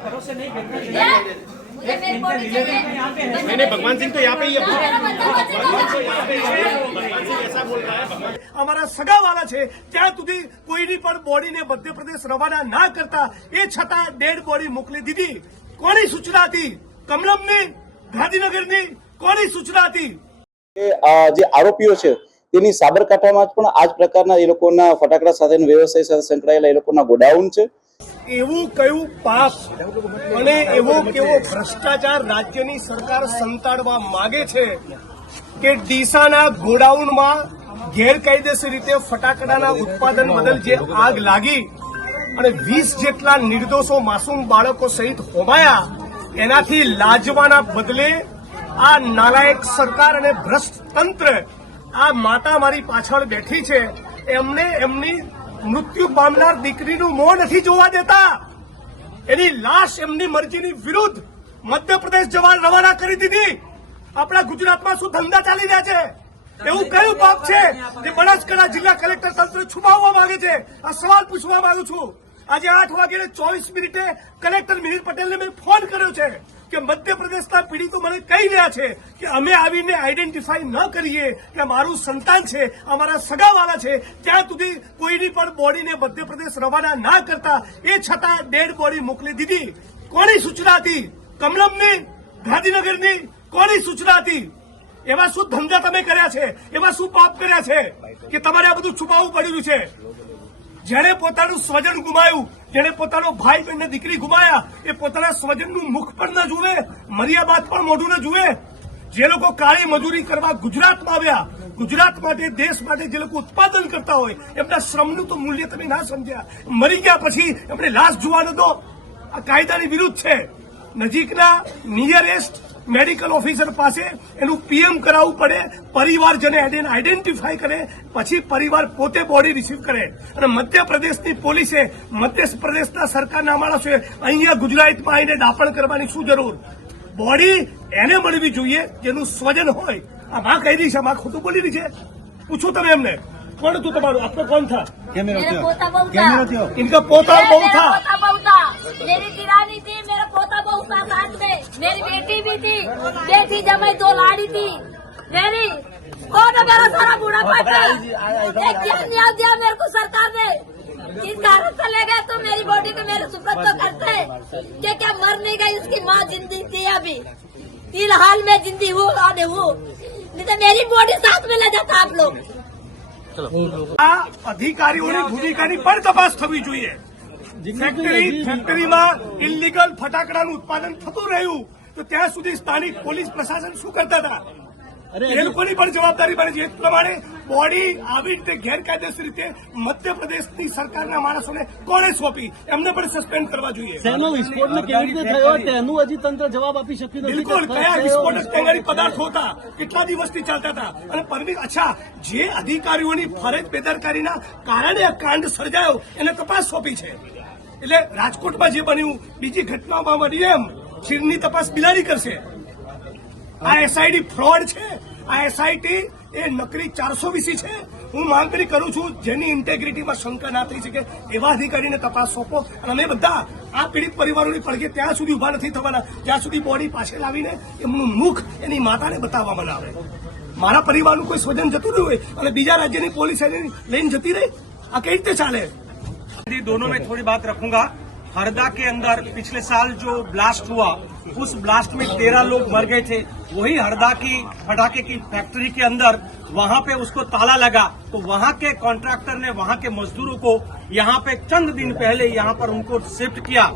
भरोसे नहीं करना ये चाहिए ये मेरी बॉडी चाहिए नहीं नहीं भगवान सिंह तो यहाँ पे ही है मेरा बच्चा बच्चा અમારા સગાવાલા છે ત્યાં સુધી કોઈની પણ બોડીને મધ્યપ્રદેશ રવાના ના કરતા એ છતાં ડેડ બોડી મોકલી દીધી કોની સૂચના હતી કમલમની ગાંધીનગરની કોની સૂચના હતી કે આ જે આરોપીઓ છે તેની સાબરકાંઠામાં જ પણ આ જ પ્રકારના એ લોકોના ફટાકડા સાથેનો વ્યવસાય સાથે સંકળાયેલા એ લોકોના ગોડાઉન છે એવું કયું પાપ અને એવો કેવો ભ્રષ્ટાચાર રાજ્યની સરકાર સંતાડવા માગે છે કે ડીસાના ગોડાઉનમાં ગેરકાયદેસર રીતે ફટાકડાના ઉત્પાદન બદલ જે આગ લાગી અને વીસ જેટલા નિર્દોષો માસૂમ બાળકો સહિત હોમાયા એનાથી લાજવાના બદલે આ નાલાયક સરકાર અને ભ્રષ્ટ તંત્ર આ માતા મારી પાછળ બેઠી છે. એમને એમની મૃત્યુ પામનાર દીકરીનું મોં નથી જોવા દેતા. એની લાશ એમની મરજીની વિરુદ્ધ મધ્યપ્રદેશ જવા રવાના કરી દીધી. આપણા ગુજરાતમાં શું ધંધા ચાલી રહ્યા છે? એવું કયું પાપ છે જે બનાસકાંઠા જિલ્લા કલેક્ટર તંત્ર છુપાવવા માંગે છે? આ સવાલ પૂછવા માંગુ છું. આજે આઠ વાગે ચોવીસ મિનિટે કલેક્ટર મિહિર પટેલને મેં ફોન કર્યો છે. કે મધ્યપ્રદેશના પીડિતો મને કહી રહ્યા છે કે અમે આવીને આઈડેન્ટિફાઈ ન કરીએ કે મારું સંતાન છે અમારા સગાવાલા છે. ત્યાં સુધી કોઈની પણ બોડીને મધ્યપ્રદેશ રવાના ના કરતા, એ છતાં ડેડ બોડી મોકલી દીધી. કોની સૂચના હતી? કમલમની? ગાંધીનગરની? કોની સૂચના હતી? એવા શું ધંધા તમે કર્યા છે? એવા શું પાપ કર્યા છે? કે તમારે આ બધું છુપાવવું પડ્યું છે? જેણે પોતાનું સ્વજન ગુમાયું જેણે પોતાનો ભાઈ બહેન દીકરી ગુમાયા, એ પોતાના સ્વજનનું મુખ પણ ન જુએ મર્યા પણ મોઢું ન જુએ. જે લોકો કાળી મજૂરી કરવા ગુજરાતમાં આવ્યા, ગુજરાત માટે, દેશ માટે જે લોકો ઉત્પાદન કરતા હોય, એમના શ્રમનું તો મૂલ્ય તમે ના સમજ્યા. મરી ગયા પછી એમને લાશ જોવા ન આ કાયદાની વિરુદ્ધ છે. નજીકના નિયરેસ્ટ મેડિકલ ઓફિસર પાસે એનું પીએમ કરાવવું પડે પરિવારજને આઈડેન્ટિફાઈ કરે પછી પરિવાર પોતે બોડી રિસીવ કરે. અને મધ્યપ્રદેશની પોલીસે મધ્યપ્રદેશના સરકારના માણસોએ અહીંયા ગુજરાતમાં આવીને દાપણ કરવાની શું જરૂર? બોડી એને મળવી જોઈએ જેનું સ્વજન હોય. આ માં કહી રહી છે માં ખોટું બોલી દીધે પૂછો તમે એમને. કોણ તું તમારું? આપનો કોણ થા? કેમેરા કેમેરા પોતા બહુ થા. મેરી દિરાની થી. મેરા પોતા मेरी दिरानी थी मेरा पोता बहू था साथ में मेरी बेटी भी थी बेटी जमाई दो लाड़ी थी मेरी कौन है मेरा सारा बूढ़ा पाटा एक ज्ञान नहीं दिया मेरे को सरकार ने इस कारण से ले गए तो मेरी बॉडी को मेरे सुपरत तो करते कि क्या मर नहीं गई उसकी माँ जिंदगी थी अभी फिलहाल में जिंदगी हूँ और हूँ नहीं तो मेरी बॉडी साथ में ले जाता आप लोग આ અધિકારીઓની ભૂમિકાની પણ તપાસ થવી જોઈએ ફેક્ટરી ફેક્ટરીમાં ઇલીગલ ફટાકડાનું ઉત્પાદન થતું રહ્યું. તો ત્યાં સુધી સ્થાનિક પોલીસ પ્રશાસન શું કરતા હતા? એ લોકોની પણ જવાબદારી બને છે? એ પ્રમાણે બોડી આવી રીતે ગેરકાયદેસર રીતે મધ્યપ્રદેશની સરકારના માણસોને કોણે સોંપી? એમને પણ સસ્પેન્ડ કરવા જોઈએ. તેનો વિસ્ફોટ કેવી રીતે થયો? તેનું હજી તંત્ર જવાબ આપી શક્યું નથી. બિલકુલ કયા વિસ્ફોટક તેંગારી પદાર્થો હતા? કેટલા દિવસથી ચાલતા હતા? અને પરમિટ અચ્છા જે અધિકારીઓની ફરજ બેદરકારીના કારણે આ કાંડ સર્જાયો એને તપાસ સોંપી છે. એટલે રાજકોટમાં જે બન્યું, બીજી ઘટનામાં બન્યું એમ ચીનની તપાસ બિલાડી કરશે. આ એસઆઈડી ફ્રોડ છે. આ એસઆઈટી એ નકલી ચારસો વીસી છે. હું માંગણી કરું છું, જેની ઇન્ટેગ્રિટીમાં શંકા ના થઈ શકે એવા અધિકારીને તપાસ સોંપો. અને અમે બધા આ પીડિત પરિવારોની પડઘે ત્યાં સુધી ઊભા નથી થવાના. જ્યાં સુધી બોડી પાસે લાવીને એમનું મુખ એની માતાને બતાવવામાં ના આવે. મારા પરિવારનું કોઈ સ્વજન જતું રહ્યું હોય અને બીજા રાજ્યની પોલીસ લઈને જતી રહી? આ કઈ રીતે ચાલે? दोनों में थोड़ी बात रखूँगा। हरदा के अंदर पिछले साल जो ब्लास्ट हुआ, उस ब्लास्ट में तेरह लोग मर गए थे। वही हरदा की, पटाखे की फैक्ट्री के अंदर, वहाँ पे उसको ताला लगा। तो वहाँ के कॉन्ट्रैक्टर ने, वहाँ के मजदूरों को, यहाँ पे चंद दिन पहले यहाँ पर उनको शिफ्ट किया,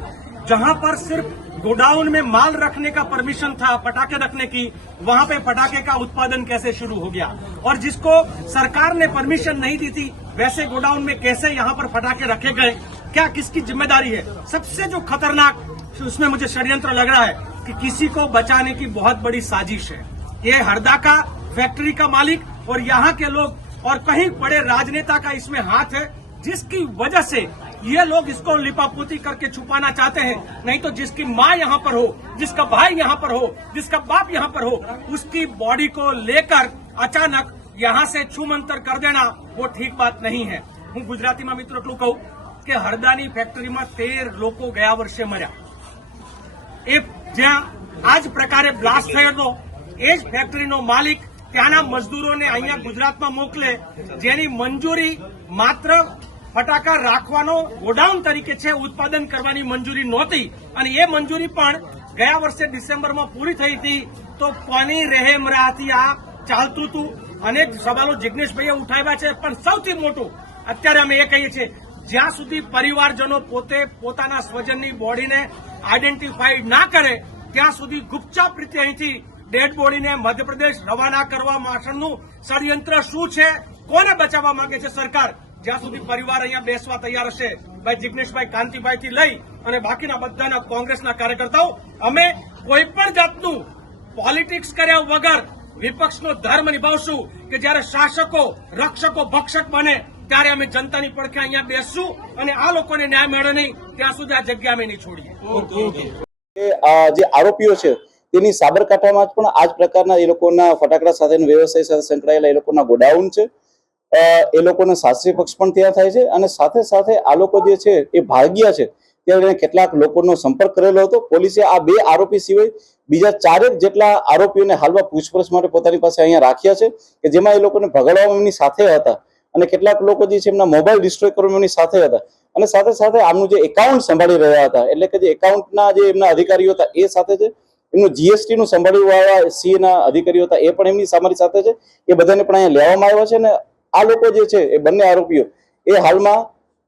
जहाँ पर सिर्फ़ गोडाउन में माल रखने का परमिशन था, पटाखे रखने की, वहाँ पे पटाखे का उत्पादन कैसे शुरू हो गया? और जिसको सरकार ने परमिशन नहीं दी थी वैसे गोडाउन में कैसे यहाँ पर फटाके रखे गए? क्या किसकी ज़िम्मेदारी है? सबसे जो खतरनाक उसमें मुझे षड्यंत्र लग रहा है कि किसी को बचाने की बहुत बड़ी साजिश है। ये हरदा का फैक्ट्री का मालिक और यहाँ के लोग और कहीं बड़े राजनेता का इसमें हाथ है, जिसकी वजह से ये लोग इसको लिपापोती करके छुपाना चाहते हैं। नहीं तो जिसकी माँ यहाँ पर हो, जिसका भाई यहाँ पर हो, जिसका बाप यहाँ पर हो, उसकी बॉडी को लेकर अचानक यहाँ से छूमंतर कर देना वो ठीक बात नहीं है હું ગુજરાતીમાં મિત્રો એટલું કહું કે હરદાની ફેક્ટરીમાં તેર લોકો ગયા વર્ષે મર્યા એ જ્યાં આ જ પ્રકારે બ્લાસ્ટ થયો હતો એ જ ફેક્ટરીનો માલિક ત્યાંના મજદૂરોને અહીંયા ગુજરાતમાં મોકલે જેની મંજૂરી માત્ર ફટાકા રાખવાનો ગોડાઉન તરીકે છે ઉત્પાદન કરવાની મંજૂરી નહોતી અને એ મંજૂરી પણ ગયા વર્ષે ડિસેમ્બરમાં પૂરી થઈ હતી તો કોની રહેમ રાહથી આ ચાલતું હતું અનેક સવાલો જિજ્ઞેશભાઈએ ઉઠાવ્યા છે, પણ સૌથી મોટું, અત્યારે અમે એ કહીએ છીએ, જ્યાં સુધી પરિવારજનો પોતે પોતાના સ્વજનની બોડીને આઈડેન્ટિફાઈ ના કરે, ત્યાં સુધી ગુપચાપ રીતે અહીંથી ડેડ બોડીને મધ્યપ્રદેશ રવાના કરવા માટેનું ષડયંત્ર શું છે, કોને બચાવવા માંગે છે સરકાર? જ્યાં સુધી પરિવાર અહીંયા બેસવા તૈયાર હશે, ભાઈ જિગ્નેશભાઈ કાંતિભાઈથી લઈ અને બાકીના બધાના કોંગ્રેસના કાર્યકર્તાઓ, અમે કોઈ પણ જાતનું પોલિટિક્સ કર્યા વગર વિપક્ષનો ધર્મ નિભાવશું કે જ્યારે શાસકો, રક્ષકો, ભક્ષક બને, ત્યારે અમે જનતાની પડખે અહીંયા બેસશું અને આ લોકોને ન્યાય મળે નહીં, ત્યાં સુધી આ જગ્યા અમે નહીં છોડીએ. જે આરોપીઓ છે, તેની સાબરકાંઠામાં પણ આ જ પ્રકારના એ લોકોના ફટાકડા સાથેનો વ્યવસાય સાથે સંકળાયેલા એ લોકોના ગોડાઉન છે. એ લોકોના શાસ્ત્રીય પક્ષ પણ ત્યાં થાય છે અને સાથે સાથે આ લોકો જે છે, એ ભાગ્યા છે. ત્યારે કેટલાક લોકોનો સંપર્ક કરેલો હતો. પોલીસે આ બે આરોપી સિવાય બીજા ચારેક જેટલા આરોપીઓને હાલમાં પૂછપરછ માટે પોતાની પાસે અહીંયા રાખ્યા છે કે જેમાં એ લોકોને ભગાડવામાં એમની સાથે હતા અને કેટલાક લોકો જે છે એમના મોબાઈલ ડિસ્ટ્રોય કરવામાં એમની સાથે હતા. અને સાથે સાથે આમનું જે એકાઉન્ટ સંભાળી રહ્યા હતા, એટલે કે જે એકાઉન્ટના જે એમના અધિકારીઓ હતા એ સાથે છે. એમનું જીએસટી નું સંભાળી વાળા સીએ ના અધિકારીઓ હતા એ પણ એમની સામારી સાથે છે. એ બધાને પણ અહીંયા લેવામાં આવ્યા છે અને આ લોકો જે છે એ બંને આરોપીઓ એ હાલમાં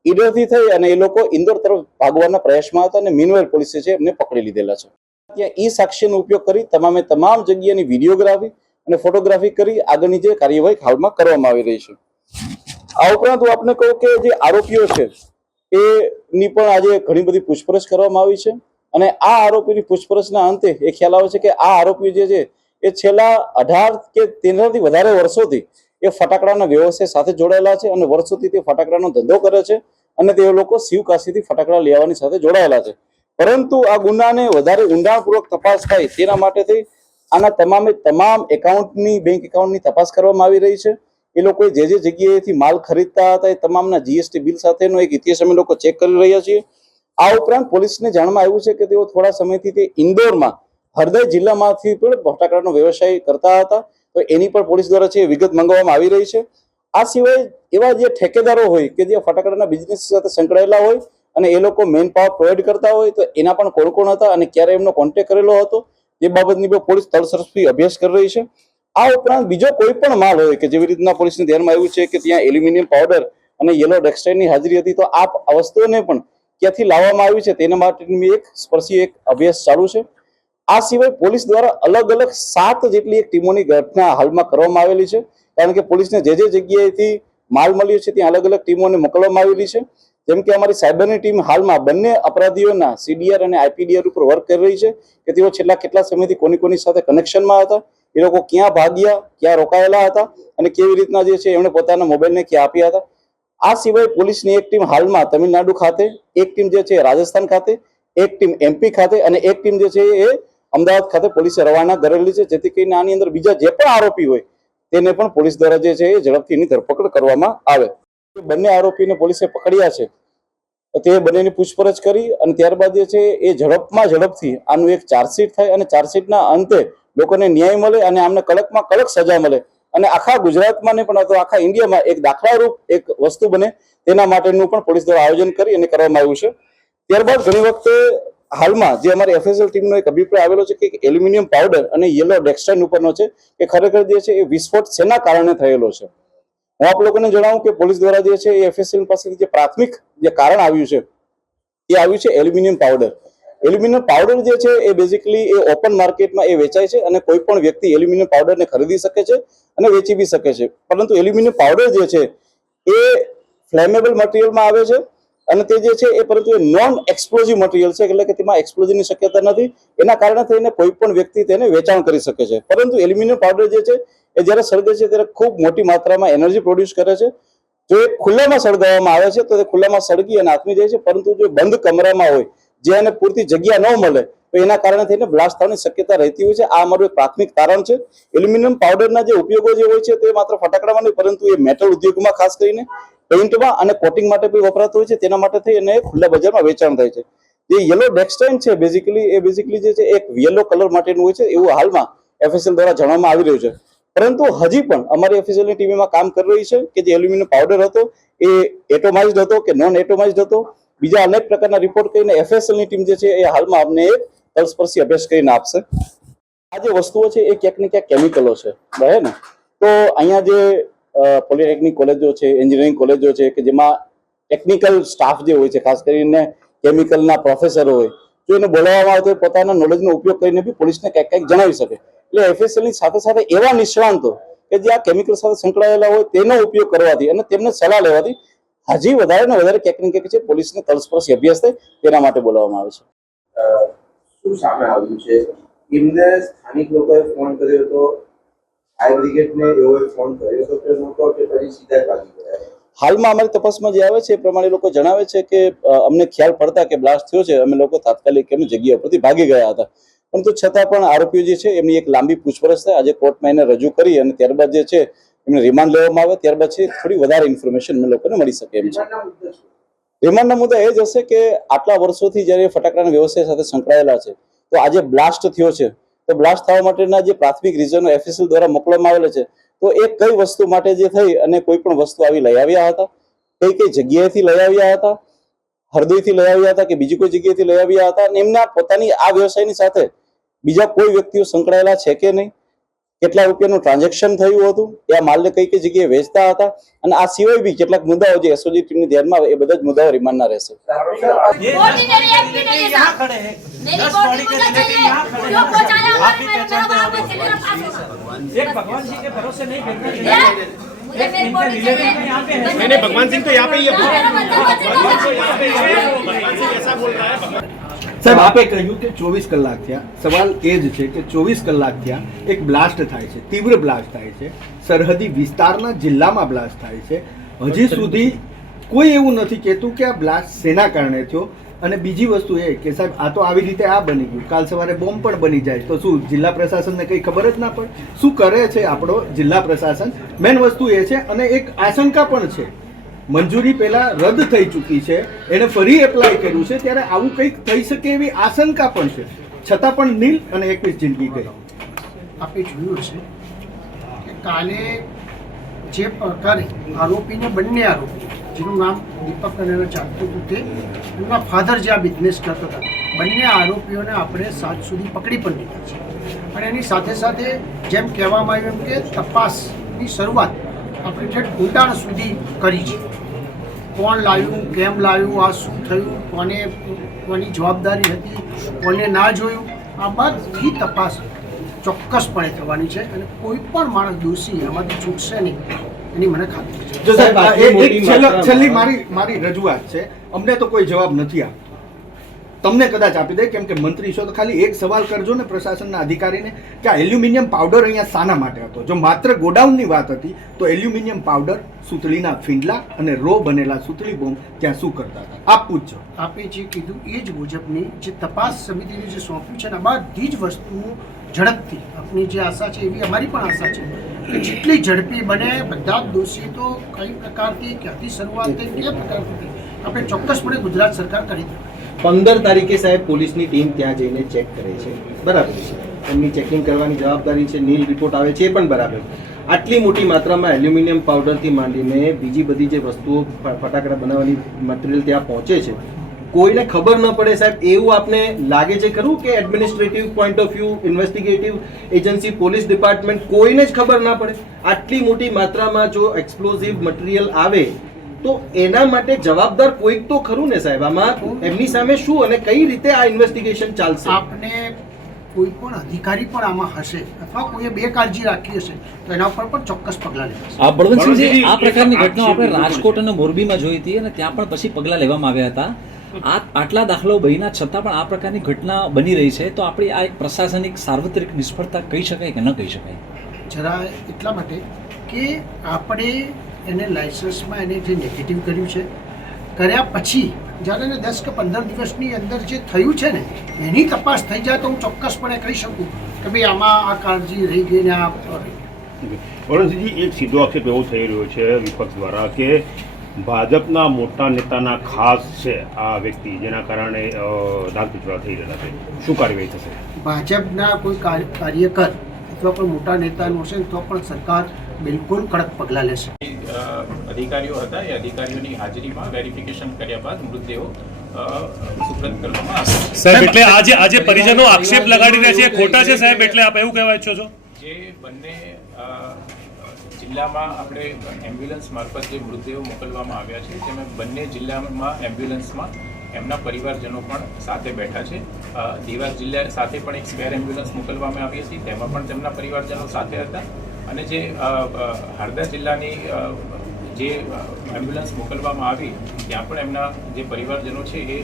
ઈડરથી થઈ અને એ લોકો ઇન્દોર તરફ ભાગવાના પ્રયાસમાં હતા અને મીનવેલ પોલીસે છે એમને પકડી લીધેલા છે. ત્યાં ઈ સાક્ષ્યનો ઉપયોગ કરી તમામે તમામ જગ્યાની વિડીયોગ્રાફી અને ફોટોગ્રાફી કરી આગળની જે કાર્યવાહી હાલમાં કરવામાં આવી રહી છે. આ ઉપરાંત હું આપને કહું કે જે આરોપીઓ છે, એની પણ આજે ઘણી બધી પૂછપરછ કરવામાં આવી છે અને આ આરોપીની પૂછપરછના અંતે એ ખ્યાલ આવે છે કે આ આરોપીઓ જે છે, એ છેલ્લા અઢાર કે તેનાથી વધારે વર્ષોથી એ ફટાકડાના વ્યવસાય સાથે જોડાયેલા છે અને વર્ષોથી તે ફટાકડાનો ધંધો કરે છે અને તે લોકો શિવકાશીથી ફટાકડા લેવાની સાથે જોડાયેલા છે. પરંતુ આ ગુનાને વધારે ઊંડાણપૂર્વક તપાસ થાય તેના માટે થઈ આના તમામે તમામ એકાઉન્ટની, બેંક એકાઉન્ટની તપાસ કરવામાં આવી રહી છે. એ લોકોએ જે જે જગ્યાએથી માલ ખરીદતા હતા એ તમામના જીએસટી બિલ સાથેનો એક ઇતિહાસ અમે લોકો ચેક કરી રહ્યા છીએ. આ ઉપરાંત પોલીસને જાણમાં આવ્યું છે કે તેઓ થોડા સમયથી તે ઇન્દોરમાં હરદય જિલ્લામાંથી પણ ફટાકડાનો વ્યવસાય કરતા હતા. તો એની પણ પોલીસ દ્વારા છે વિગત મંગાવવામાં આવી રહી છે. આ સિવાય એવા જે ઠેકેદારો હોય કે જે ફટાકડાના બિઝનેસ સાથે સંકળાયેલા હોય અને એ લોકો મેન પાવર પ્રોવાઈડ કરતા હોય તો એના પણ કોણ કોણ હતા અને ક્યારે એમનો કોન્ટેક્ટ કરેલો હતો, એ બાબતની પણ પોલીસ તલસરફી અભ્યાસ કરી રહી છે. આ ઉપરાંત બીજો કોઈ પણ માલ હોય કે જેવી રીતના પોલીસને ધ્યાનમાં આવ્યું છે કે ત્યાં એલ્યુમિનિયમ પાવડર અને યલો ડેક્સટાઇલની હાજરી હતી તો આ વસ્તુઓને પણ ક્યાંથી લાવવામાં આવી છે તેના માટેની એક સ્પર્શી એક અભ્યાસ ચાલુ છે. આ સિવાય પોલીસ દ્વારા અલગ અલગ સાત જેટલી એક ટીમોની ઘટના હાલમાં કરવામાં આવેલી છે. કારણ કે પોલીસને જે જે જગ્યાએથી માલ મળ્યો છે ત્યાં અલગ અલગ ટીમોને મોકલવામાં આવેલી છે. જેમ કે અમારી સાયબરની ટીમ હાલમાં બંને અપરાધીઓના સીડીઆર અને આઈપીડીઆર ઉપર વર્ક કરી રહી છે કે તેઓ છેલ્લા કેટલા સમયથી કોની કોની સાથે કનેક્શનમાં હતા, એ લોકો ક્યાં ભાગ્યા, ક્યાં રોકાયેલા હતા અને કેવી રીતના જે છે એમણે પોતાના મોબાઈલને ક્યાં આપ્યા હતા. આ સિવાય પોલીસની એક ટીમ હાલમાં તમિલનાડુ ખાતે, એક ટીમ જે છે રાજસ્થાન ખાતે, એક ટીમ એમપી ખાતે અને એક ટીમ જે છે એ અમદાવાદ ખાતે પોલીસે રવાના કરેલી છે. જેથી કરીને આની અંદર બીજા જે પણ આરોપી હોય, તેને પણ પોલીસ દ્વારા જે છે એ ઝડપથી એની ધરપકડ કરવામાં આવે. બંને આરોપીને પોલીસે પકડ્યા છે. તે બંનેની પૂછપરછ કરી અને ત્યારબાદ જે છે એ ઝડપમાં ઝડપથી આનું એક ચાર્જશીટ થાય અને ચાર્જશીટના અંતે લોકોને ન્યાય મળે અને આમને કડકમાં કડક સજા મળે. અને આખા ગુજરાતમાં ને પણ અથવા આખા ઇન્ડિયામાં એક દાખલારૂપ એક વસ્તુ બને, તેના માટેનું પણ પોલીસ દ્વારા આયોજન કરી અને કરવામાં આવ્યું છે. ત્યારબાદ ઘણી વખતે હાલમાં જે અમારી એફએસએલ ટીમનો એક અભિપ્રાય આવેલો છે કે એલ્યુમિનિયમ પાવડર અને યેલો ડેક્સટાઇન ઉપરનો છે એ ખરેખર જે છે એ વિસ્ફોટ શેના કારણે થયેલો છે? હું આપ લોકોને જણાવું કે પોલીસ દ્વારા જે છે એ એફએસએલ પાસેથી જે પ્રાથમિક જે કારણ આવ્યું છે, એ આવ્યું છે એલ્યુમિનિયમ પાવડર એલ્યુમિનિયમ પાવડર જે છે એ બેઝિકલી એ ઓપન માર્કેટમાં એ વેચાય છે અને કોઈ પણ વ્યક્તિ એલ્યુમિનિયમ પાવડરને ખરીદી શકે છે અને વેચી બી શકે છે. પરંતુ એલ્યુમિનિયમ પાવડર જે છે એ ફ્લેમેબલ મટીરિયલમાં આવે છે અને તે જે છે એ પરંતુ એ નોન એક્સપ્લોઝિવ મટીરિયલ છે, એટલે કે તેમાં એક્સપ્લોઝિવની શક્યતા નથી. એના કારણે થઈને કોઈ પણ વ્યક્તિ તેને વેચાણ કરી શકે છે. પરંતુ એલ્યુમિનિયમ પાવડર જે છે, એ જ્યારે સળગે છે ત્યારે ખૂબ મોટી માત્રામાં એનર્જી પ્રોડ્યુસ કરે છે. જો એ ખુલ્લામાં સળગાવવામાં આવે છે, તો તે ખુલ્લામાં સળગી અને આથમી જાય છે, પરંતુ જો બંધ કમરામાં હોય, જે એને પૂરતી જગ્યા ન મળે, તો એના કારણે થઈને બ્લાસ્ટ થવાની શક્યતા રહેતી હોય છે. આ અમારું એક પ્રાથમિક કારણ છે. એલ્યુમિનિયમ પાવડરના જે ઉપયોગો જે હોય છે, તે માત્ર ફટાકડામાં નહીં, પરંતુ એ મેટલ ઉદ્યોગમાં ખાસ કરીને પેઇન્ટમાં અને કોટિંગ માટે બી વપરાતું હોય છે, તેના માટે થઈ અને ખુલ્લા બજારમાં વેચાણ થાય છે. જે યલો ડેક્સટાઇન છે બેઝિકલી એ બેઝિકલી જે છે, એક યલો કલર માટેનું હોય છે, એવું હાલમાં એફએસએલ દ્વારા જણાવવામાં આવી રહ્યું છે. પરંતુ હજી પણ અમારી એફએસએલની ટીમમાં કામ કરી રહી છે કે જે એલ્યુમિનિયમ પાવડર હતો, એ એટોમાઇઝડ હતો કે નોન એટોમાઇઝડ હતો. બીજા અનેક પ્રકારના રિપોર્ટ કરીને એફએસએલની ટીમ જે છે, એ હાલમાં અમને એક તલસ્પર્શી અભ્યાસ કરીને આપશે. આ જે વસ્તુઓ છે, એ ક્યાંક ને ક્યાંક કેમિકલો છે. બરાબર ને? તો અહીંયા જે પોલિટેકનિક કોલેજો છે, એન્જિનિયરિંગ કોલેજો છે, કે જેમાં ટેકનિકલ સ્ટાફ જે હોય છે, ખાસ કરીને કેમિકલના પ્રોફેસરો હોય, જો એને બોલાવવામાં આવે તો પોતાના નોલેજનો ઉપયોગ કરીને બી પોલીસને ક્યાંક કંઈક જણાવી શકે. એટલે એફએસએલની સાથે સાથે એવા નિષ્ણાંતો કે જે આ કેમિકલ સાથે સંકળાયેલા હોય તેનો ઉપયોગ કરવાથી અને તેમને સલાહ લેવાથી હજી વધારે ને વધારે ક્યાંક ને ક્યાંક છે પોલીસને તલસ્પર્શી અભ્યાસ થાય તેના માટે બોલાવવામાં આવે છે. શું સામે આવ્યું છે? એમને સ્થાનિક લોકોએ ફોન કર્યો હતો ફાયર બ્રિગેડને એઓએ ફોન કર્યો હતો કે નહોતો કે પછી સીધા જ ભાગી ગયા. હાલમાં અમારી તપાસમાં જે આવે છે એ પ્રમાણે લોકો જણાવે છે કે અમને ખ્યાલ પડતા કે બ્લાસ્ટ થયો છે. અમે લોકો તાત્કાલિક એમની જગ્યા પરથી ભાગી ગયા હતા. પરંતુ છતાં પણ આરોપીઓ જે છે એમની એક લાંબી પૂછપરછ થાય. આજે કોર્ટમાં એને રજૂ કરી અને ત્યારબાદ જે છે એમને રિમાન્ડ લેવામાં આવે. ત્યારબાદ છે થોડી વધારે ઇન્ફોર્મેશન અમે લોકોને મળી શકે એમ છે. રિમાન્ડના મુદ્દા એ જ હશે કે આટલા વર્ષોથી જ્યારે ફટાકડાના વ્યવસાય સાથે સંકળાયેલા છે તો આજે બ્લાસ્ટ થયો છે. તો બ્લાસ્ટ થવા માટેના જે પ્રાથમિક રીઝનો એફએસએલ દ્વારા મોકલવામાં આવેલા છે, તો એ કઈ વસ્તુ માટે જે થઈ અને કોઈ પણ વસ્તુ આવી લઈ આવ્યા હતા? કઈ કઈ જગ્યાએથી લઈ આવ્યા હતા? હરદોઈથી લઈ આવ્યા હતા કે બીજી કોઈ જગ્યાએથી લઈ આવ્યા હતા? અને એમના પોતાની આ વ્યવસાયની સાથે બીજા કોઈ વ્યક્તિઓ સંકળાયેલા છે કે નહીં? કેટલા રૂપિયાનું ટ્રાન્ઝેક્શન થયું હતું એ આ માલને કઈ કઈ જગ્યાએ વેચતા હતા અને આ સિવાય બી કેટલાક મુદ્દાઓ જે એસઓજી ટીમની ધ્યાનમાં આવે એ બધા જ મુદ્દાઓ રિમાન્ડના રહેશે ये बॉडी दस मेरी एक भी बॉडी नहीं है यहाँ साहब। खड़े हैं मेरी दस बॉडी बॉडी के मुझे रिलेटिव यहाँ खड़े चाहिए जो पहुंचाया हैं हुआ आप है ही मेरा पहचानते मेरा हैं वापस से मेरा पास होगा एक भगवान सिंह के भरोसे नहीं बैठना ये, चाहिए मुझे एक मेरी इनके बॉडी रिलेटिव चाहिए यहाँ पे है नहीं नहीं भगवान सिंह तो यहाँ पे ही है हाँ, मेरा बंदा बचा यहाँ पे है भगवान सिंह ऐसा बोल रहा है भगवान સાહેબ આપે કહ્યું કે ચોવીસ કલાક થયા. સવાલ એ જ છે કે ચોવીસ કલાક થયા એક બ્લાસ્ટ થાય છે તીવ્ર બ્લાસ્ટ થાય છે. સરહદી વિસ્તારના જિલ્લામાં બ્લાસ્ટ થાય છે. હજી સુધી કોઈ એવું નથી કહેતું કે આ બ્લાસ્ટ શેના કારણે થયો. અને બીજી વસ્તુ એ કે સાહેબ આ તો આવી રીતે આ બની ગયું. કાલ સવારે બોમ્બ પણ બની જાય. તો શું જિલ્લા પ્રશાસનને કંઈ ખબર જ ના પડે? શું કરે છે આપણો જિલ્લા પ્રશાસન? મેન વસ્તુ એ છે અને એક આશંકા પણ છે. મંજૂરી પહેલા રદ થઈ ચૂકી છે. એને ફરી એપ્લાય કર્યું છે. ત્યારે આવું કંઈક થઈ શકે એવી આશંકા પણ છે. છતાં પણ નીલ અને એકવીસ જિંદગી ગઈ. આપણે જોયું છે કે કાલે જે પ્રકારે આરોપીને બંને આરોપી, જેનું નામ દીપક અને હતું તે એમના ફાધર જે આ બિઝનેસ કરતા હતા, બંને આરોપીઓને આપણે સાત સુધી પકડી પણ લીધા છે. અને એની સાથે સાથે જેમ કહેવામાં આવ્યું એમ કે તપાસની શરૂઆત આપણે ઠેઠ ઊંડાણ સુધી કરી છે. કોણ લાવ્યું કેમ લાવ્યું આ શું થયું કોને કોની જવાબદારી હતી કોને ના જોયું આ બધી તપાસ ચોક્કસપણે થવાની છે અને કોઈ પણ માણસ દોષી એમાંથી છૂટશે નહીં એની મને ખાતરી છે. છેલ્લી મારી મારી રજૂઆત છે. અમને તો કોઈ જવાબ નથી આપતો. તમને કદાચ આપી દે, કેમ કે મંત્રી છો તો ખાલી એક સવાલ કરજો ને પ્રશાસનના અધિકારીને કે આ એલ્યુમિનિયમ પાવડર અહીંયા શાના માટે હતો? જો માત્ર ગોડાઉનની વાત હતી, તો એલ્યુમિનિયમ પાવડર સુતળીના ફીંડલા અને રો બનેલા સુતળી બોમ્બ ત્યાં શું કરતા હતા? આપ પૂછજો. આપે જે કીધું એ જ મુજબની જે તપાસ સમિતિને જે સોંપ્યું છે ને આ બધી જ વસ્તુઓ ઝડપથી, આપની જે આશા છે એવી અમારી પણ આશા છે કે જેટલી ઝડપી બને, બધા દોષી તો કઈ પ્રકારથી, ક્યાંથી શરૂઆત થઈ કયા પ્રકારથી આપણે ચોક્કસપણે ગુજરાત સરકાર કરી દે. પંદર તારીખે સાહેબ પોલીસની ટીમ ત્યાં જઈને ચેક કરે છે. બરાબર છે. એમની ચેકિંગ કરવાની જવાબદારી છે. નીલ રિપોર્ટ આવે છે એ પણ બરાબર. આટલી મોટી માત્રામાં એલ્યુમિનિયમ પાવડરથી માંડીને બીજી બધી જે વસ્તુઓ ફટાકડા બનાવવાની મટીરિયલ ત્યાં પહોંચે છે. કોઈને ખબર ન પડે સાહેબ, એવું આપને લાગે છે ખરું કે administrative point of view investigative agency police department કોઈને જ ખબર ના પડે? આટલી મોટી માત્રામાં જો એક્સપ્લોઝિવ મટીરિયલ આવે તો એના માટે જવાબદાર કોઈક તો ખરું ને સાહેબ? આમાં એમની સામે શું અને કઈ રીતે આ ઇન્વેસ્ટિગેશન ચાલશે? આપને કોઈ પણ અધિકારી પણ આમાં હશે અથવા કોઈએ બે કાળજી રાખી હશે તો એના ઉપર પણ ચોક્કસ પગલાં લેવાશે. આ બળવંતસિંહજી આ પ્રકારની ઘટના ઘટનાઓ આપણે રાજકોટ અને મોરબીમાં જોઈ હતી અને ત્યાં પણ પછી પગલાં લેવામાં આવ્યા હતા. આ આટલા દાખલાઓ બહીના છતાં પણ આ પ્રકારની ઘટના બની રહી છે તો આપણી આ એક પ્રશાસનિક સાર્વત્રિક નિષ્ફળતા કહી શકાય કે ન કહી શકાય? જરા એટલા માટે કે આપણે એને લાઇસન્સમાં એને જે નેગેટિવ કર્યું છે કર્યા પછી જ્યારે એને દસ કે પંદર દિવસની અંદર જે થયું છે ને એની તપાસ થઈ જાય તો હું ચોક્કસપણે કહી શકું કે ભાઈ આમાં આ કાળજી રહી ગઈ ને આ. વરુણસિંહજી એક સીધો આક્ષેપ એવો થઈ રહ્યો છે વિપક્ષ દ્વારા કે ભાજપના મોટા નેતાના ખાસ છે આ વ્યક્તિ જેના કારણે અ, દાગ પીછડા થઈ રહેલા છે. શું કાર્યવાહી થશે? ભાજપના કોઈ કાર્ય- કાર્યકર અથવા કોઈ મોટા નેતાનો હશે ને તો પણ સરકાર બિલકુલ કડક પગલાં લેશે. અધિકારીઓ હતા. એ અધિકારીઓની હાજરીમાં વેરિફિકેશન કર્યા બાદ મૃતદેહો અ, સુપ્રત કરવામાં આવ્યા. સાહેબ એટલે આજે આજે પરિજનો આક્ષેપ લગાડી રહ્યા છે ખોટા છે સાહેબ એટલે આપ એવું કહેવા ઈચ્છો છો? જે બંને અ, જિલ્લામાં આપણે એમ્બ્યુલન્સ મારફત જે મૃતદેહો મોકલવામાં આવ્યા છે તેમાં બંને જિલ્લામાં એમ્બ્યુલન્સમાં એમના પરિવારજનો પણ સાથે બેઠા છે. દેવાસ જિલ્લા સાથે પણ એક સ્પેર એમ્બ્યુલન્સ મોકલવામાં આવી હતી તેમાં પણ તેમના પરિવારજનો સાથે હતા. અને જે હરદા જિલ્લાની જે એમ્બ્યુલન્સ મોકલવામાં આવી, ત્યાં પણ એમના જે પરિવારજનો છે એ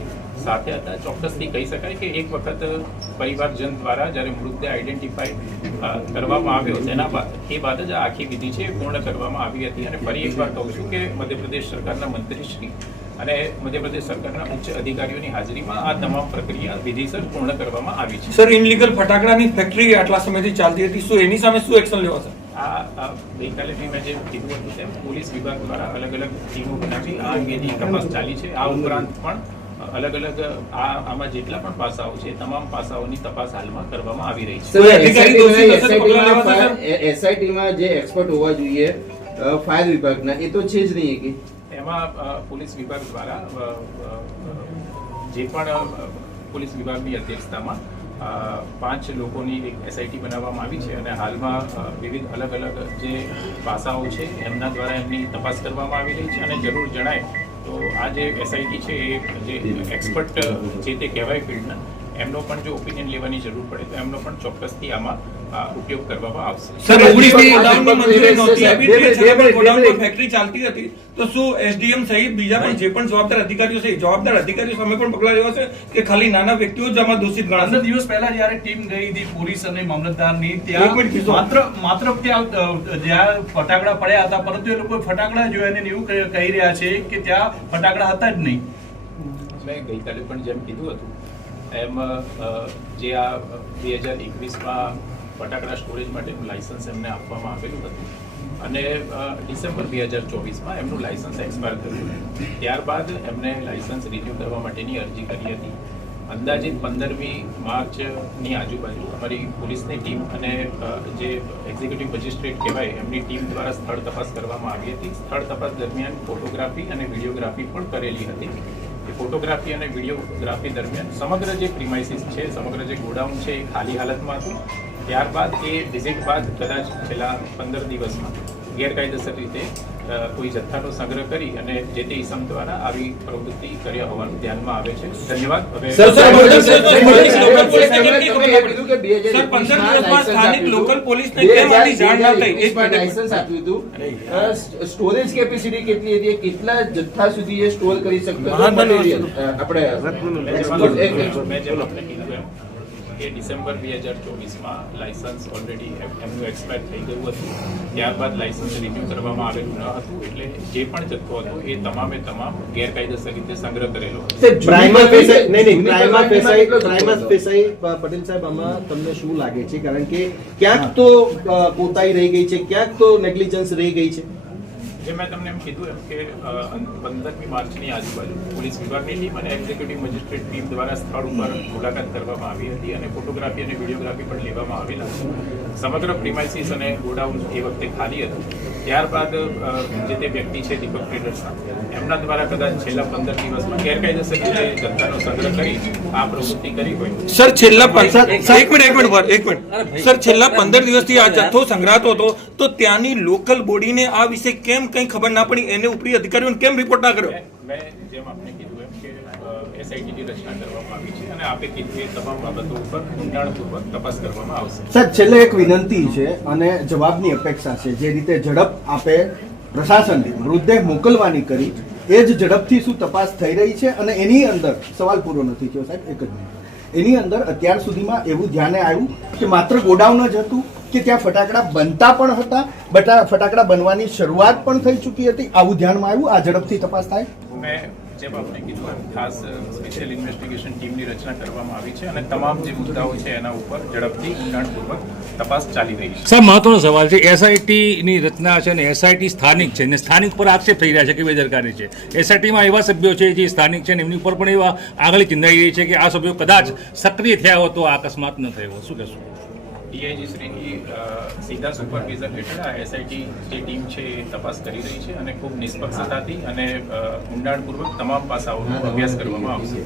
સાથે હતા. ચોક્કસથી કહી શકાય કે એક વખત પરિવારજન દ્વારા જ્યારે મૃતદેહ આઈડેન્ટિફાઈ કરવામાં આવ્યો, તેના બાદ એ બાદ જ આ આખી વિધિ છે પૂર્ણ કરવામાં આવી હતી. અને ફરી એકવાર કહું છું કે મધ્યપ્રદેશ સરકારના મંત્રીશ્રી અને મધ્યપ્રદેશ સરકારના ઉચ્ચ અધિકારીઓની હાજરીમાં આ તમામ પ્રક્રિયા વિધિસર પૂર્ણ કરવામાં આવી છે. સર ઇનલીગલ ફટાકડાની ફેક્ટરી આટલા સમયથી ચાલતી હતી, શું એની સામે શું એક્શન લેવાશે આ ગઈકાલે બી મેં જે કીધું હતું તેમ પોલીસ વિભાગ દ્વારા અલગ અલગ ટીમો બનાવી આ અંગેની તપાસ ચાલી છે આ ઉપરાંત પણ અલગ અલગ આ આમાં જેટલા પણ પાસાઓ છે તમામ પાસાઓની તપાસ હાલમાં કરવામાં આવી રહી છે? એસઆઈટીમાં જે એક્સપર્ટ હોવા જોઈએ ફાયર વિભાગના એ તો છે જ નહીં કે એમાં પોલીસ વિભાગ દ્વારા જે પણ પોલીસ વિભાગની અધ્યક્ષતામાં પાંચ લોકોની એક એસઆઈટી બનાવવામાં આવી છે અને હાલમાં વિવિધ અલગ અલગ જે પાસાઓ છે, એમના દ્વારા એમની તપાસ કરવામાં આવી રહી છે અને જરૂર જણાય તો આ જે એસઆઈટી છે, એ જે એક્સપર્ટ જે તે કહેવાય ફિલ્ડના એમનો પણ જો ઓપિનિયન લેવાની જરૂર પડે તો એમનો પણ ચોક્કસથી આમાં ઉપયોગ કરવામાં આવશે. સર મંજૂરી નહોતી આપી ગોડાઉનમાં ફેક્ટરી ચાલતી હતી તો શું એસડીએમ સહિત બીજા પણ જે પણ જવાબદાર અધિકારીઓ છે જવાબદાર અધિકારીઓ સામે પણ પગલાં લેવાશે કે ખાલી નાના વ્યક્તિઓ જ આમાં દોષિત પંદર ગણાશે દિવસ પહેલા જયારે ટીમ ગઈ હતી પોલીસ અને મામલતદારની ત્યાં માત્ર માત્ર ત્યાં જ્યાં ફટાકડા પડ્યા હતા પરંતુ એ લોકો ફટાકડા જોયા અને એવું કહી કહી રહ્યા છે કે ત્યાં ફટાકડા હતા જ નહીં. મેં ગઈકાલે પણ જેમ કીધું હતું એમ જે આ બે હજાર એકવીસમાં ફટાકડા સ્ટોરેજ માટેનું લાયસન્સ એમને આપવામાં આવેલું હતું. અને ડિસેમ્બર બે હજાર ચોવીસમાં એમનું લાયસન્સ એક્સપાયર થયું ત્યારબાદ એમને લાયસન્સ રિન્યૂ કરવા માટેની અરજી કરી હતી. અંદાજિત પંદરમી માર્ચની આજુબાજુ અમારી પોલીસની ટીમ અને જે એક્ઝિક્યુટિવ મજિસ્ટ્રેટ કહેવાય, એમની ટીમ દ્વારા સ્થળ તપાસ કરવામાં આવી હતી. સ્થળ તપાસ દરમિયાન ફોટોગ્રાફી અને વિડીયોગ્રાફી પણ કરેલી હતી. ફોટોગ્રાફી અને વિડીયોગ્રાફી દરમિયાન સમગ્ર જે પ્રિમાઇસીસ છે, સમગ્ર જે ગોડાઉન છે એ ખાલી હાલતમાં હતું. ત્યારબાદ એ વિઝિટ બાદ કદાચ છેલ્લા પંદર દિવસમાં ગેરકાયદેસર રીતે કોઈ જથ્થાનો સંગ્રહ કરી અને જે તે ઇસમ દ્વારા આવી પ્રવૃત્તિ કર્યા હોવાનું ધ્યાનમાં આવે છે ધન્યવાદ હવે સર, સર, પંદર દિવસમાં સ્થાનિક લોકલ તમે પોલીસને કેમ તમે નહીં તમે ખબર કીધું કે પડી? 2021 સર, પંદરમાં દિવસમાં લાયસન્સ સ્થાનિક આપ્યું લોકલ હતું. પોલીસને કેમ આની જાણ ન થઈ? 2021 એક માં મિનિટ. લાયસન્સ આપ્યું હતું અ, સ- સ્ટોરેજ કેપેસિટી કેટલી હતી કેટલા જથ્થા સુધી એ સ્ટોર કરી શકતો આપણે કે ડિસેમ્બર બે હજાર ચોવીસમાં લાયસન્સ ઓલરેડી એમનું એક્સપાયર થઈ ગયું હતું. ત્યારબાદ લાયસન્સ રિન્યૂ કરવામાં આવેલું ન હતું એટલે જે પણ જથ્થો હતો એ તમામે તમામ ગેરકાયદેસર રીતે સંગ્રહ કરેલો પટેલ સાહેબ આમાં તમને શું લાગે છે? કારણ કે ક્યાંક તો પોતાઈ રહી ગઈ છે ક્યાંક તો નેગ્લિજન્સ રહી ગઈ છે. જે મેં તમને એમ કીધું એમ કે પંદરમી માર્ચની આજુબાજુ પોલીસ વિભાગની ટીમ અને એક્ઝિક્યુટિવ મજિસ્ટ્રેટ ટીમ દ્વારા સ્થળ ઉપર મુલાકાત કરવામાં આવી હતી અને ફોટોગ્રાફી અને વિડીયોગ્રાફી પણ લેવામાં આવેલા છે. સમગ્ર પ્રિમાઇસીસ અને ગોડાઉન એ વખતે ખાલી હતું. ત્યારબાદ જે તે વ્યક્તિ છે દીપક ટ્રેડર્સના એમના દ્વારા કદાચ છેલ્લા પંદર દિવસમાં ગેરકાયદેસર રીતે જથ્થાનો સંગ્રહ કરી આ પ્રવૃત્તિ કરી હોય. સર છેલ્લા પંદર એક મિનિટ એક મિનિટ એક મિનિટ સર છેલ્લા પંદર દિવસથી આ જથ્થો સંગ્રહાતો હતો તો ત્યાંની લોકલ બોડીને આ વિશે કેમ કંઈ ખબર ના પડી એને ઉપરી અધિકારીઓને કેમ રિપોર્ટ ના કર્યો? મેં જેમ આપને કીધું એમ કે એસઆઈટીની રચના કરવામાં આવી છે અને આપે કીધું એ તમામ બાબતો ઉપર ઊંડાણપૂર્વક તપાસ કરવામાં આવશે. સાહેબ છેલ્લે એક વિનંતી છે અને જવાબની અપેક્ષા છે. જે રીતે ઝડપ આપે પ્રશાસનની મૃતદેહ મોકલવાની કરી એ જ ઝડપથી શું તપાસ થઈ રહી છે? અને એની અંદર સવાલ પૂરો નથી થયો સાહેબ એક જ મિનિટ. એની અંદર અત્યાર સુધીમાં એવું ધ્યાને આવ્યું કે માત્ર ગોડાઉન જ હતું કે ત્યાં ફટાકડા બનતા પણ હતા બટા ફટાકડા બનવાની શરૂઆત પણ થઈ ચૂકી હતી. આવું ધ્યાનમાં આવ્યું? આ ઝડપથી તપાસ થાય. મેં જેમ આપણે કીધું એમ ખાસ સ્પેશિયલ ઇન્વેસ્ટિગેશન ટીમની રચના કરવામાં આવી છે અને તમામ જે મુદ્દાઓ છે એના ઉપર ઝડપથી ઊંડાણપૂર્વક તપાસ ચાલી રહી છે. સાહેબ મહત્વનો સવાલ છે. એસઆઈટીની રચના છે અને એસઆઈટી સ્થાનિક છે ને સ્થાનિક પર આક્ષેપ થઈ રહ્યા છે કે બેદરકારી છે. એસઆઈટીમાં એવા સભ્યો છે જે સ્થાનિક છે ને એમની ઉપર પણ એવા આગળ ચિંતાઈ રહી છે કે આ સભ્યો કદાચ સક્રિય થયા હોત તો આ અકસ્માત ન થયો શું કહેશો? ડીઆઈજી શ્રીની સીધા સુપરવિઝન હેઠળ આ એસઆઈટી જે ટીમ છે એ તપાસ કરી રહી છે અને ખૂબ નિષ્પક્ષતાથી અને ઊંડાણપૂર્વક તમામ પાસાઓનો અભ્યાસ કરવામાં આવશે.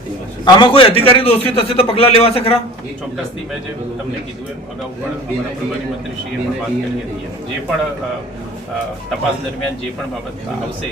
આમાં કોઈ અધિકારી દોષી થશે તો પગલાં લેવાશે ખરા? ચોક્કસથી મેં જે તમને કીધું એમ અગાઉ પણ અમારા પ્રભારી મંત્રીશ્રીએ પણ વાત કરી હતી જે પણ તપાસ દરમિયાન જે પણ બાબત આવશે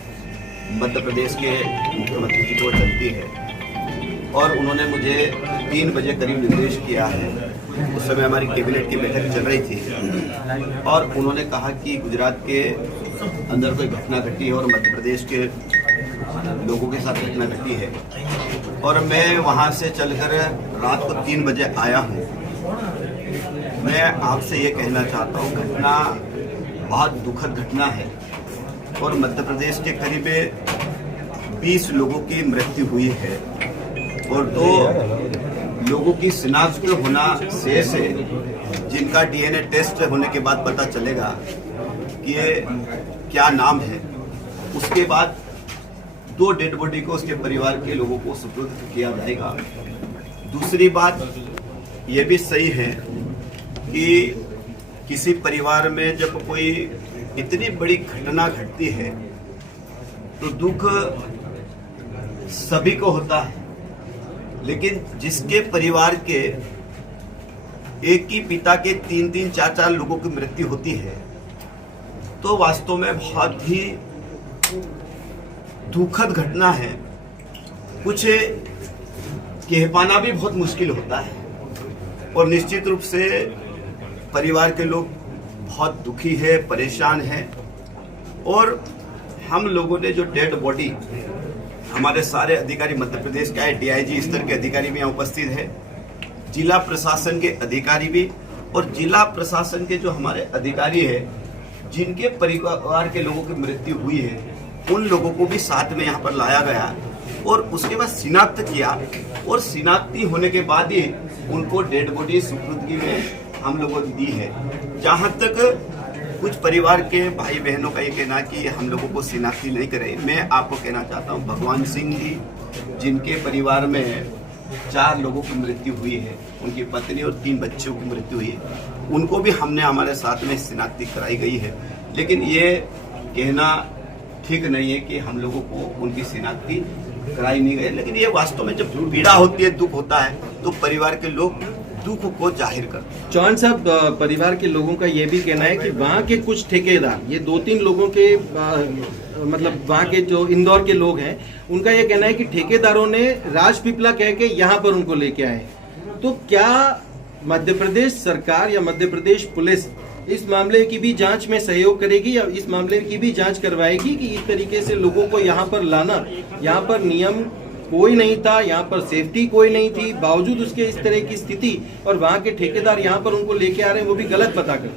मध्य प्रदेश के मुख्यमंत्री जी को चलती है। और उन्होंने मुझे तीन बजे करीब निर्देश किया है। उस समय हमारी कैबिनेट की बैठक चल रही थी। और उन्होंने कहा कि गुजरात के अंदर कोई घटना घटी है और मध्य प्रदेश के लोगों के साथ घटना घटी है। और मैं वहाँ से चलकर रात को तीन बजे आया हूँ। मैं आपसे ये कहना चाहता हूँ, घटना बहुत दुखद घटना है। और मध्य प्रदेश के करीब 20 लोगों की मृत्यु हुई है। और दो लोगों की शिनाख्त होना शेष है, जिनका डीएनए टेस्ट होने के बाद पता चलेगा कि ये क्या नाम है। उसके बाद दो डेड बॉडी को उसके परिवार के लोगों को सुपुर्द किया जाएगा। दूसरी बात ये भी सही है कि किसी परिवार में जब कोई इतनी बड़ी घटना घटती है तो दुख सभी को होता है। लेकिन जिसके परिवार के एक ही पिता के तीन तीन चार चार लोगों की मृत्यु होती है तो वास्तव में बहुत ही दुखद घटना है। कुछ कह पाना भी बहुत मुश्किल होता है और निश्चित रूप से परिवार के लोग बहुत दुखी है, परेशान है। और हम लोगों ने जो डेड बॉडी हमारे सारे अधिकारी, मध्य प्रदेश का डीआईजी स्तर के अधिकारी भी यहाँ उपस्थित है। जिला प्रशासन के अधिकारी भी और जिला प्रशासन के जो हमारे अधिकारी है, जिनके परिवार के लोगों की मृत्यु हुई है, उन लोगों को भी साथ में यहाँ पर लाया गया। और उसके बाद शिनाख्त किया। और शिनाख्ती होने के बाद ही उनको डेड बॉडी सुपुर्दगी में हम लोगों ने दी है। जहाँ तक कुछ परिवार के भाई बहनों का ये कहना कि हम लोगों को शिनाख्ती नहीं करे, मैं आपको कहना चाहता हूँ, भगवान सिंह जी, जिनके परिवार में चार लोगों की मृत्यु हुई है, उनकी पत्नी और तीन बच्चों की मृत्यु हुई है, उनको भी हमने हमारे साथ में शिनाख्ती कराई गई है। लेकिन ये कहना ठीक नहीं है कि हम लोगों को उनकी शिनाख्ती कराई नहीं गई लेकिन ये वास्तव में जब पीड़ा होती है, दुख होता है तो परिवार के लोग दुख को ज़ाहिर करते चौहान साहब परिवार के लोगों का ये भी कहना है कि वहाँ के कुछ ठेकेदार, ये दो तीन लोगों के मतलब वहाँ के जो इंदौर के लोग हैं, उनका ये कहना है कि ठेकेदारों ने राजपिपला कह के यहाँ पर उनको लेके आए तो क्या मध्य प्रदेश सरकार या मध्य प्रदेश पुलिस इस मामले की भी जाँच में सहयोग करेगी या इस मामले की भी जाँच करवाएगी कि इस तरीके से लोगों को यहाँ पर लाना, यहाँ पर नियम कोई नहीं था, यहाँ पर सेफ्टी कोई नहीं थी, बावजूद उसके इस तरह की स्थिति और वहाँ के ठेकेदार यहाँ पर उनको लेके आ रहे हैं, वो भी गलत पता कर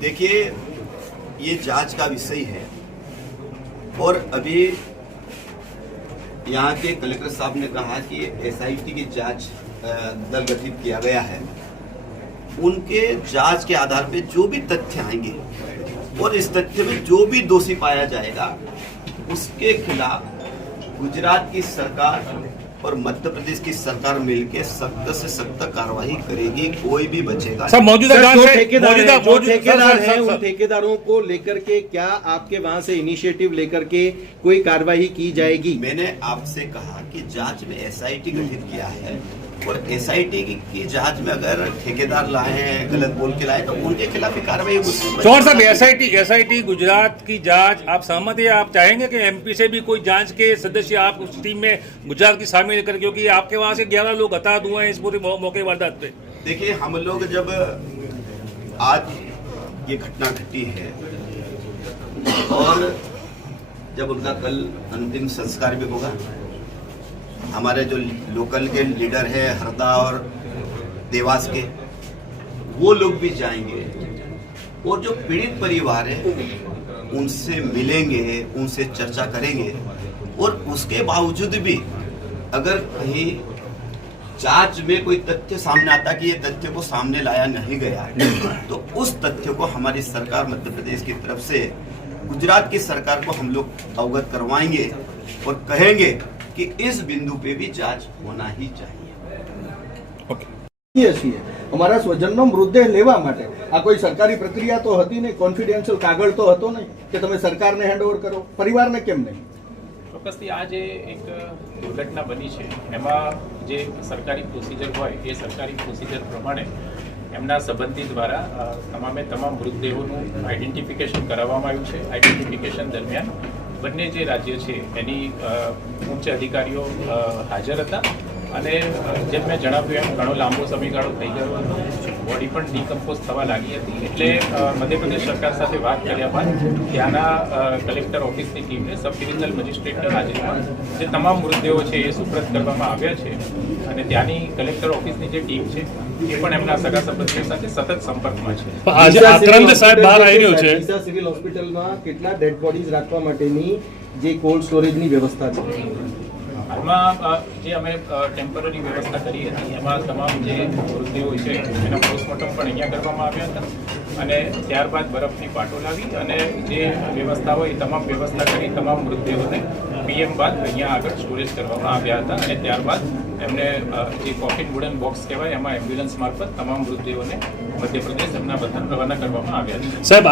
देखिए, ये जाँच का विषय है और अभी यहाँ के कलेक्टर साहब ने कहा कि एसआईटी की जाँच दल गठित किया गया है। उनके जाँच के आधार पे जो भी तथ्य आएँगे और इस तथ्य में जो भी दोषी पाया जाएगा, उसके खिलाफ गुजरात की सरकार और मध्य प्रदेश की सरकार मिलकर सख्त से सख्त कार्रवाई करेगी कोई भी बचेगा सब सर मौजूदा ठेकेदार है उन ठेकेदारों को लेकर के क्या आपके वहाँ से इनिशिएटिव लेकर के कोई कार्रवाई की जाएगी? मैंने आपसे कहा कि जाँच में एसआईटी गठित किया है और एसआईटी की, की जाँच में अगर ठेकेदार लाए हैं गलत बोल के लाए तो उनके खिलाफ भी कार्रवाई चौहान साहब एसआईटी एसआईटी गुजरात की जाँच आप सहमत है आप चाहेंगे कि एमपी से भी कोई जाँच के सदस्य आप उस टीम में गुजरात की शामिल कर? क्योंकि आपके वहाँ से ग्यारह लोग हताहत हुए हैं इस पूरे मौके वारदात पे। देखिए हम लोग जब आज ये घटना घटी है और जब उनका कल अंतिम संस्कार भी होगा हमारे जो लोकल के लीडर है हरदा और देवास के, वो लोग भी जाएँगे। और जो पीड़ित परिवार है, उनसे मिलेंगे, उनसे चर्चा करेंगे। और उसके बावजूद भी अगर कहीं जाँच में कोई तथ्य सामने आता कि ये तथ्य को सामने लाया नहीं गया तो उस तथ्य को हमारी सरकार मध्य प्रदेश की तरफ़ से, गुजरात की सरकार को हम लोग अवगत करवाएँगे और कहेंगे कि इस बिंदु पे भी जांच होना ही चाहिए છીએ છીએ અમારા સ્વજનનો મૃતદેહ લેવા માટે આ કોઈ સરકારી પ્રક્રિયા તો હતી નહીં કોન્ફિડેન્શિયલ કાગળ તો હતો નહીં કે તમે સરકારને હેન્ડઓવર કરો પરિવારને કેમ નહીં ચોક્કસથી આ જે એક દુર્ઘટના બની છે એમાં જે સરકારી પ્રોસિજર હોય એ સરકારી પ્રોસિજર પ્રમાણે એમના સંબંધી દ્વારા અ, તમામે તમામ મૃતદેહોનું આઈડેન્ટિફિકેશન કરાવવામાં આવ્યું છે આઈડેન્ટિફિકેશન દરમિયાન બંને જે રાજ્ય છે, એની ઉચ્ચ અધિકારીઓ હાજર હતા. અને જેમ મેં જણાવ્યું એમ, ઘણો લાંબો સમયગાળો થઈ ગયો હતો. બોડી પણ ડીકમ્પોઝ થવા લાગી હતી. એટલે મધ્યપ્રદેશ સરકાર સાથે વાત કર્યા બાદ, ત્યાંના કલેક્ટર ઓફિસની ટીમને સબ ડિવિઝનલ મજિસ્ટ્રેટના હાજરીમાં જે તમામ મૃતદેહો છે એ સુપ્રત કરવામાં આવ્યા છે. અને ત્યાંની કલેક્ટર ઓફિસની જે ટીમ છે એ પણ એમના સગા સંબંધીઓ સાથે સતત સંપર્કમાં છે. આજે આક્રંદ સાહેબ બહાર આવી રહ્યો છે. ડીસા સિવિલ હોસ્પિટલમાં કેટલા ડેડ બોડીઝ રાખવા માટેની જે કોલ્ડ સ્ટોરેજની વ્યવસ્થા છે? હાલમાં જે અમે ટેમ્પરરી વ્યવસ્થા કરી હતી એમાં તમામ જે મૃતદેહો છે એના પોસ્ટમોર્ટમ પણ અહીંયા કરવામાં આવ્યા હતા. અને ત્યારબાદ બરફની પાટો લાવી અને જે વ્યવસ્થા હોય એ તમામ વ્યવસ્થા કરી તમામ મૃતદેહોને પીએમ બાદ અહીંયા આગળ સ્ટોરેજ કરવામાં આવ્યા હતા. અને ત્યારબાદ એમને એ કોફિન વુડન બોક્સ કહેવાય, એમાં એમ્બ્યુલન્સ મારફત તમામ મૃતદેહોને મધ્યપ્રદેશ, એમના વતન રવાના કરવામાં આવ્યા છે. સાહેબ